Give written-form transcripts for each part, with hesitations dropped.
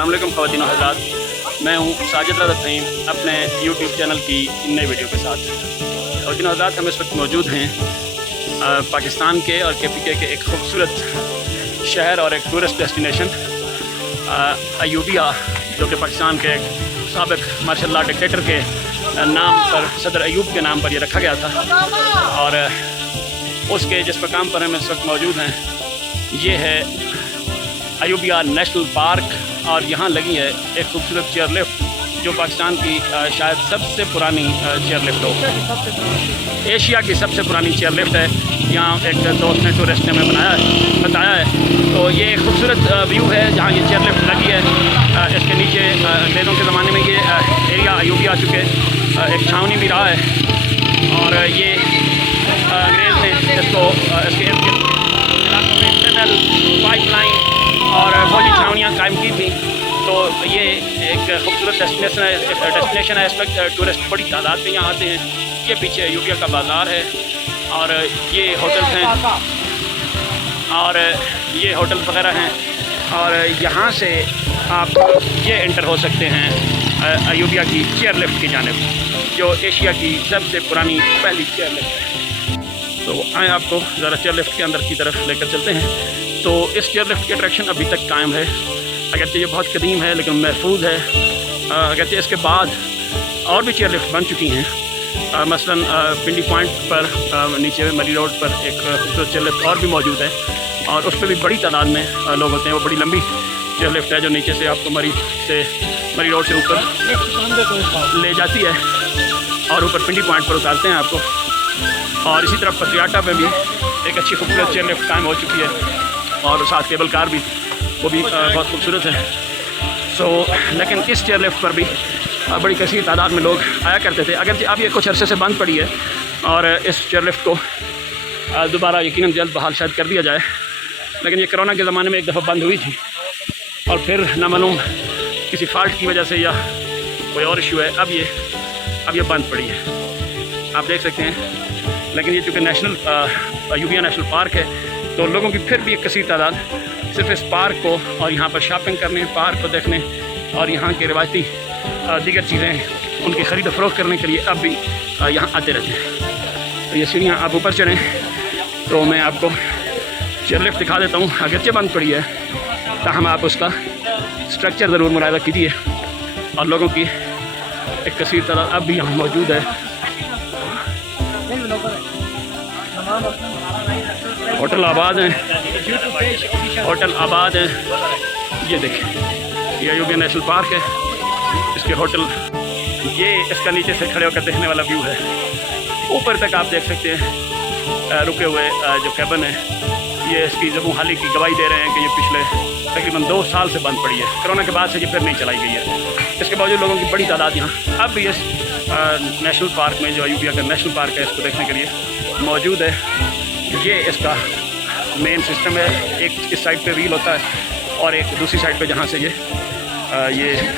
अस्सलाम वालेकुम ख़वातीन और हज़रात, मैं हूँ साजिद रज़ा फ़हीम अपने यूट्यूब चैनल की नई वीडियो के साथ। ख़वातीन और हज़रात, हम इस वक्त मौजूद हैं पाकिस्तान के और KPK के एक खूबसूरत शहर और एक टूरिस्ट डेस्टिनेशन अयूबिया, जो कि पाकिस्तान के एक साबिक़ मार्शल लॉ डिक्टेटर के नाम पर, सदर अयूब के नाम पर यह रखा गया था। और उसके जिस मकाम पर हम इस वक्त मौजूद हैं ये है अयूबिया नेशनल पार्क, और यहाँ लगी है एक खूबसूरत चेयर लिफ्ट जो पाकिस्तान की शायद सबसे पुरानी चेयर लिफ्ट हो, एशिया की सबसे पुरानी चेयर लिफ्ट है। यहाँ एक दोस्त ने, टूरिस्ट ने हमें बताया है। तो ये एक खूबसूरत व्यू है जहाँ ये चेयर लिफ्ट लगी है। इसके नीचे अंग्रेज़ों के ज़माने में ये एरिया अयूबिया चुके एक छावनी भी रहा है, और ये अंग्रेज़ ने इसको इसके इलाकों में टनल, पाइपलाइन और फौजी छावनियाँ कायम की थी। तो ये एक खूबसूरत डेस्टिनेशन है। इस वक्त टूरिस्ट बड़ी तादाद में यहाँ आते हैं। ये पीछे अयूबिया का बाज़ार है, और ये होटल्स हैं, और ये होटल्स वगैरह हैं, और यहाँ से आप ये एंटर हो सकते हैं अयूबिया की चेयर लिफ्ट की जानिब, जो एशिया की सबसे पुरानी पहली चेयर लिफ्ट है। तो आए आपको ज़रा चेयर लिफ्ट के अंदर की तरफ लेकर चलते हैं। तो इस चेयर लिफ्ट की अट्रैक्शन अभी तक कायम है, अगरचे ये बहुत कदीम है लेकिन महफूज है। अगरचे इसके बाद और भी चेयर लिफ्ट बन चुकी हैं। मसलन पिंडी पॉइंट पर नीचे मरी रोड पर एक खूबसूरत चेयर लिफ्ट और भी मौजूद है, और उस पर भी बड़ी तादाद में लोग होते हैं। वो बड़ी लंबी चेयर लिफ्ट है जो नीचे से आपको मरी रोड से ऊपर ले जाती है और ऊपर पिंडी पॉइंट पर उतारते हैं आपको। और इसी तरह पतियाटा पे भी एक अच्छी खूबसूरत चेयर लिफ्ट कायम हो चुकी है, और साथ केबल कार भी, वो भी बहुत खूबसूरत है। लेकिन इस चेयर लिफ्ट पर भी बड़ी कसीर तादाद में लोग आया करते थे। अगर अब ये कुछ अरसे से बंद पड़ी है, और इस चेयर लिफ्ट को दोबारा यकीनन जल्द बहाल शायद कर दिया जाए। लेकिन ये कोरोना के ज़माने में एक दफ़ा बंद हुई थी, और फिर नामालूम किसी फॉल्ट की वजह से या कोई और इशू है, अब ये बंद पड़ी है, आप देख सकते हैं। लेकिन ये चूँकि अयूबिया नेशनल पार्क है, तो लोगों की फिर भी एक कसीर तादाद सिर्फ इस पार्क को और यहाँ पर शॉपिंग करने, पार्क को देखने और यहाँ के रिवायती दीगर चीज़ें उनकी ख़रीद फ़रोख्त करने के लिए अब भी यहाँ आते रहते हैं। तो ये सीढ़ियाँ आप ऊपर चढ़ें तो मैं आपको चेयर लिफ्ट दिखा देता हूँ। अगरचे बंद पड़ी है, ताहम आप उसका स्ट्रक्चर ज़रूर मुलाहिज़ा कीजिए, और लोगों की एक कसीर तादाद अब भी यहाँ मौजूद है। होटल आबाद हैं, होटल आबाद हैं। ये देखें, ये अयूबिया नेशनल पार्क है, इसके होटल, ये इसका नीचे से खड़े होकर देखने वाला व्यू है। ऊपर तक आप देख सकते हैं रुके हुए जो कैबन है, ये इसकी जब हाल की गवाही दे रहे हैं कि ये पिछले तकरीबन 2 साल से बंद पड़ी है। कोरोना के बाद से ये फिर नहीं चलाई गई है। इसके बावजूद लोगों की बड़ी तादाद यहाँ अब भी इस नेशनल पार्क में, जो अयूबिया का नेशनल पार्क है, इसको देखने के लिए मौजूद है। ये इसका मेन सिस्टम है, एक इस साइड पे व्हील होता है और एक दूसरी साइड पे जहाँ से ये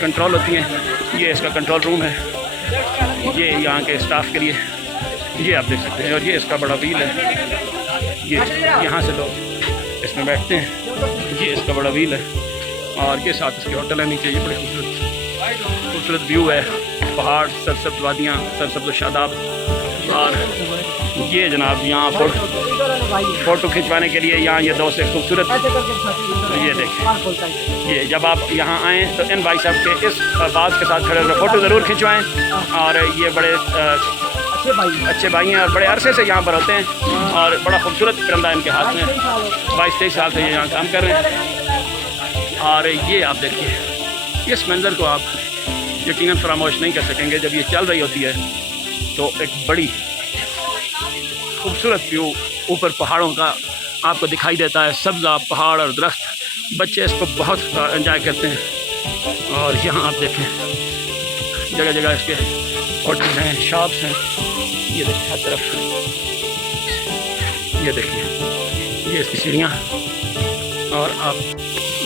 कंट्रोल होती हैं। ये इसका कंट्रोल रूम है, ये यहाँ के स्टाफ के लिए, ये आप देख सकते हैं। और ये इसका बड़ा व्हील है, ये यहाँ से लोग इसमें बैठते हैं। ये इसका बड़ा व्हील है, और ये साथ इसके होटल है नीचे। ये बड़े खूबसूरत व्यू है, पहाड़, सरसब्ज़ वादियाँ, सरसब्ज़ शादाब। और ये जनाब यहाँ फ़ोटो खिंचवाने के लिए यहाँ ये दोस्त एक खूबसूरत, ये देखें, ये जब आप यहाँ आएँ तो इन भाई साहब के इस बात के साथ खड़े होकर फ़ोटो ज़रूर खिंचवाएँ। और ये बड़े अच्छे भाई हैं, और बड़े अरसे से यहाँ पर होते हैं, और बड़ा खूबसूरत तिरंगा इनके हाथ में। 22-23 साल से ये यहाँ काम कर रहे हैं। और ये आप देखिए, इस मंज़र को आप यकीनन फरामोश नहीं कर सकेंगे। जब ये चल रही होती है तो एक बड़ी खूबसूरत व्यू ऊपर पहाड़ों का आपको दिखाई देता है, सब्ज़ा पहाड़ और दरख्त। बच्चे इसको बहुत एंजॉय करते हैं। और यहाँ आप देखें, जगह जगह इसके होटल हैं, शॉप्स हैं। ये देखिए हर तरफ, ये देखिए, ये इसकी सीढ़ियाँ। और आप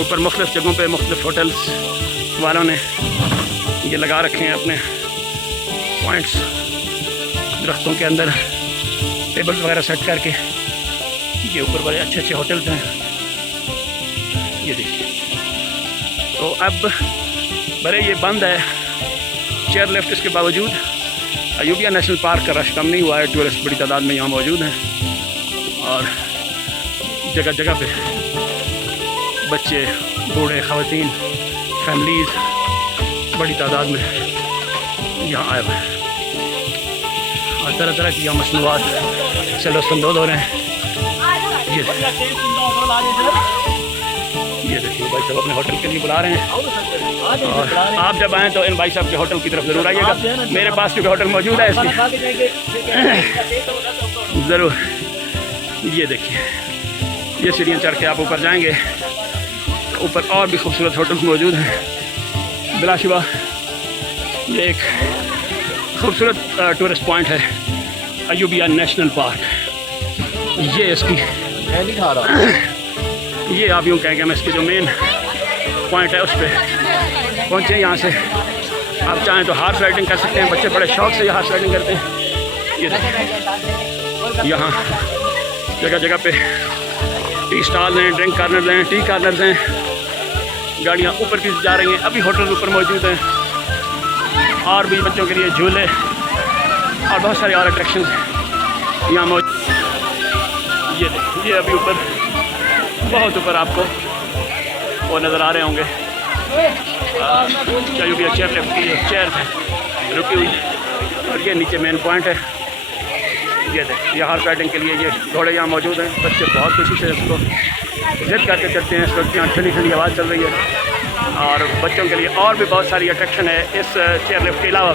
ऊपर मुख्तलिफ़ जगहों पे मुख्तलिफ़ होटल्स वालों ने ये लगा रखे हैं अपने पॉइंट्स, दरख्तों के अंदर टेबल्स वगैरह सेट करके। ये ऊपर बड़े अच्छे अच्छे होटल्स हैं, ये देखिए। तो अब भले ये बंद है चेयर लिफ्ट, इसके बावजूद अयूबिया नेशनल पार्क का रश कम नहीं हुआ है। टूरिस्ट बड़ी तादाद में यहाँ मौजूद हैं और जगह जगह पे बच्चे, बूढ़े, ख़वातीन, फैमिलीज़ बड़ी तादाद में यहाँ आए हुए हैं और तरह तरह की यहाँ मसनूआत से लुत्फ़अंदोज़ हो रहे हैं। ये देखिए भाई साहब अपने होटल के लिए बुला रहे हैं और आप जब आएँ तो इन भाई साहब के होटल की तरफ ज़रूर आइएगा। मेरे पास क्योंकि होटल मौजूद है इसलिए ज़रूर। ये देखिए ये सीढ़ियाँ चढ़ के आप ऊपर जाएंगे, ऊपर और भी खूबसूरत होटल मौजूद हैं। बिलाशुबा ये एक खूबसूरत टूरिस्ट पॉइंट है अयूबिया नेशनल पार्क। ये इसकी ये आप यूँ कहेंगे हम इसके जो मेन पॉइंट है उस पर पहुँचे। यहाँ से आप चाहें तो हार्स राइडिंग कर सकते हैं, बच्चे बड़े शौक से हार्स राइडिंग करते हैं। ये यहाँ जगह जगह पे टी स्टॉल हैं, ड्रिंक कार्नर्स हैं, टी कार्नर्स हैं। गाड़ियाँ ऊपर की जा रही हैं, अभी होटल ऊपर मौजूद हैं और भी बच्चों के लिए झूले और बहुत सारे और अट्रैक्शंस यहाँ मौजूद। ये देखिए ये अभी ऊपर बहुत ऊपर आपको वो नज़र आ रहे होंगे अयूबिया चेयर लिफ्ट की चेयर है रुकी हुई और ये नीचे मेन पॉइंट है। ये देखिए हार्स राइडिंग के लिए ये घोड़े यहाँ मौजूद हैं। बच्चे बहुत खुशी से इसको जिद करके चढ़ते हैं। इस वक्त यहाँ ठंडी ठंडी आवाज़ चल रही है और बच्चों के लिए और भी बहुत सारी अट्रैक्शन है इस चेयर लिफ्ट के अलावा।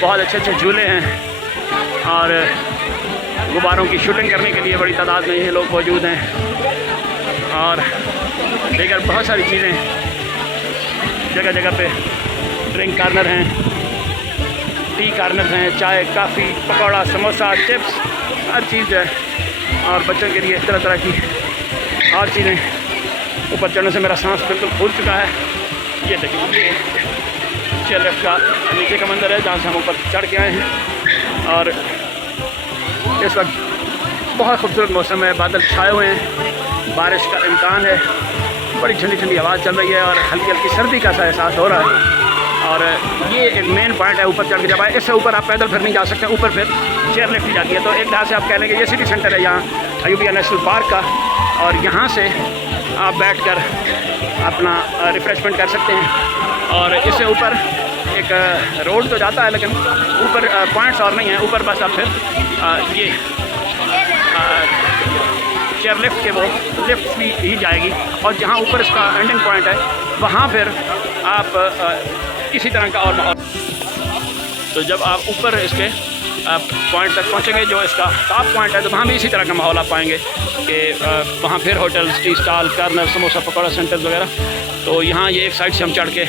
बहुत अच्छे अच्छे झूले हैं और गुब्बारों की शूटिंग करने के लिए बड़ी तादाद में ये लोग मौजूद हैं और दीगर बहुत सारी चीज़ें जगह जगह पे ड्रिंक कार्नर हैं, टी कार्नर हैं, चाय, काफ़ी, पकौड़ा, समोसा, चिप्स, हर चीज़ है और बच्चों के लिए तरह तरह की और चीज़ें। ऊपर चढ़ने से मेरा सांस बिल्कुल फूल चुका है। ये देखिए चेयर लिफ्ट का नीचे का मंदिर है जहाँ से हम ऊपर चढ़ के आए हैं और इस वक्त बहुत खूबसूरत मौसम है, बादल छाए हुए हैं, बारिश का इम्कान है, बड़ी ठंडी ठंडी आवाज़ चल रही है और हल्की हल्की सर्दी का सा एहसास हो रहा है। और ये एक मेन पॉइंट है ऊपर चढ़ के जब आए। इससे ऊपर आप पैदल फिर नहीं जा सकते, ऊपर फिर चेयर लिफ्ट जाती है। तो एक तरह से आप कह लेंगे ये सिटी सेंटर है यहाँ अयूबिया नेशनल पार्क का और यहाँ से आप बैठकर अपना रिफ़्रेशमेंट कर सकते हैं। और इससे ऊपर एक रोड तो जाता है लेकिन ऊपर पॉइंट्स और नहीं है। ऊपर बस आप फिर ये चेयर लिफ्ट के वो लिफ्ट भी ही जाएगी और जहाँ ऊपर इसका एंडिंग पॉइंट है वहाँ फिर आप इसी तरह का और तो जब आप ऊपर इसके पॉइंट तक पहुँचेंगे जो इसका टॉप पॉइंट है तो वहाँ भी इसी तरह का माहौल आप पाएंगे कि वहाँ फिर hotels, tea stall, corner, samosa pakora centres वगैरह। तो यहाँ ये एक साइड से हम चढ़ के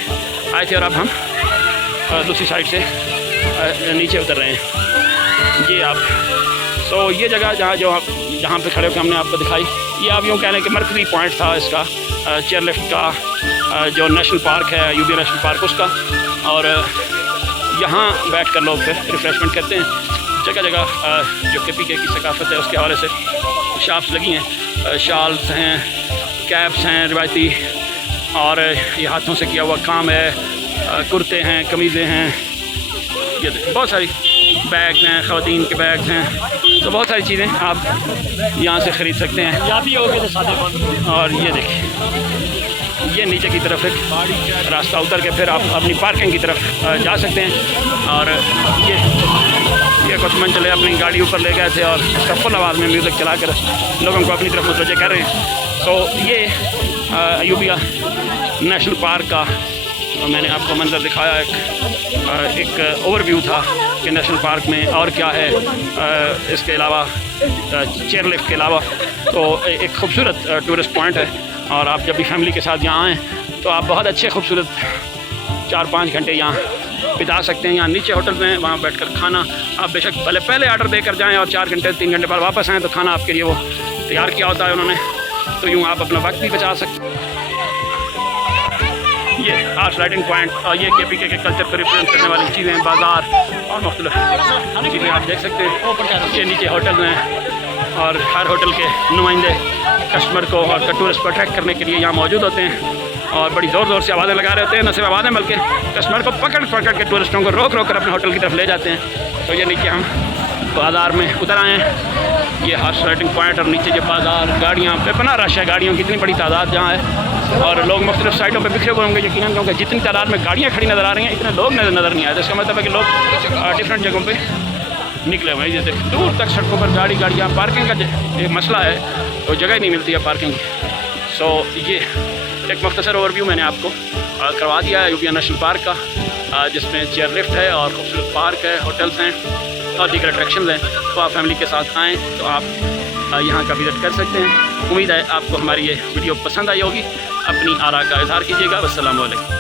आए थे और अब हम दूसरी साइड से नीचे उतर रहे हैं। ये आप ये जगह जहाँ पे खड़े होकर हमने आपको दिखाई, ये आप यूँ कह लें कि मरकज़ी पॉइंट था इसका चेयर लिफ्ट का जो नेशनल पार्क है अयूबिया नेशनल पार्क उसका। और यहाँ बैठकर लोग फिर रिफ़्रेशमेंट करते हैं। जगह जगह जो KPK की सकाफ़त है उसके हवाले से शॉप्स लगी हैं, शॉल्स हैं, कैप्स हैं रिवायती और ये हाथों से किया हुआ काम है, कुर्ते हैं, कमीज़ें हैं, ये देखिए बहुत सारी बैग्स हैं, ख़वातीन के बैग्स हैं। तो बहुत सारी चीज़ें आप यहाँ से ख़रीद सकते हैं। यहाँ भी होगे तो सादे। और ये देखिए ये नीचे की तरफ एक रास्ता उतर के फिर आप अपनी पार्किंग की तरफ जा सकते हैं। और ये कुछ मंजिलें अपनी गाड़ी ऊपर ले गए थे और इसका फुल आवाज़ में म्यूज़िक चला कर लोगों को अपनी तरफ मुतवज्जे कर रहे हैं। तो ये अयूबिया नेशनल पार्क का मैंने आपको मंजर दिखाया, एक ओवरव्यू था कि नेशनल पार्क में और क्या है इसके अलावा चेयर लिफ्ट के अलावा। तो एक खूबसूरत टूरिस्ट पॉइंट है और आप जब भी फैमिली के साथ यहाँ आएँ तो आप बहुत अच्छे खूबसूरत 4-5 घंटे यहाँ बिता सकते हैं। यहाँ नीचे होटल में वहाँ बैठकर खाना आप बेशक पहले ऑर्डर देकर जाएँ और 4 घंटे 3 घंटे बाद वापस आएँ तो खाना आपके लिए वो तैयार किया होता है उन्होंने, तो यूँ आप अपना वक्त भी बचा सकते हैं। ये हार्स राइडिंग पॉइंट और ये KPK के कल्चर को रिप्रेजेंट करने वाली चीज़ें, बाज़ार और मुख्तलिफ चीज़ें आप देख सकते हैं। ये नीचे होटल हैं और हर होटल के नुमाइंदे कस्टमर को और टूरिस्ट को अट्रैक्ट करने के लिए यहाँ मौजूद होते हैं। और बड़ी ज़ोर ज़ोर से आवाज़ें लगा रहे होते हैं। न सिर्फ आवाज़ें बल्कि कस्टमर को पकड़ पकड़ के टूरिस्टों को रोक रोक कर अपने होटल की तरफ ले जाते हैं। तो ये नीचे हम बाज़ार में उतर आए हैं। ये हॉर्स राइडिंग पॉइंट और नीचे ये बाज़ार, गाड़ियाँ बेपनाह रश है, गाड़ियों की इतनी बड़ी तादाद जहाँ है और लोग मुख्तलिफ साइडों पर बिखरे हुए होंगे यकीनन, क्योंकि जितनी तादाद में गाड़ियाँ खड़ी नज़र आ रही हैं इतने लोग नज़र नहीं आए। तो इसका मतलब है कि लोग डिफरेंट जगहों पर निकले हुए हैं। जैसे दूर तक सड़कों पर गाड़ियाँ, पार्किंग का एक मसला है, तो जगह ही नहीं मिलती है पार्किंग की। सो ये एक मुख्तसर ओवरव्यू मैंने आपको करवा दिया है यूबिया नेशनल पार्क का, जिसमें चेयर लिफ्ट है और खूबसूरत पार्क है, होटल्स हैं और दीगर अट्रैक्शन हैं। तो आप फैमिली के साथ आएँ तो आप यहाँ का विज़िट कर सकते हैं। उम्मीद है आपको हमारी ये वीडियो पसंद आई होगी। अपनी आरा का इज़हार कीजिएगा। अस्सलाम वालेकुम।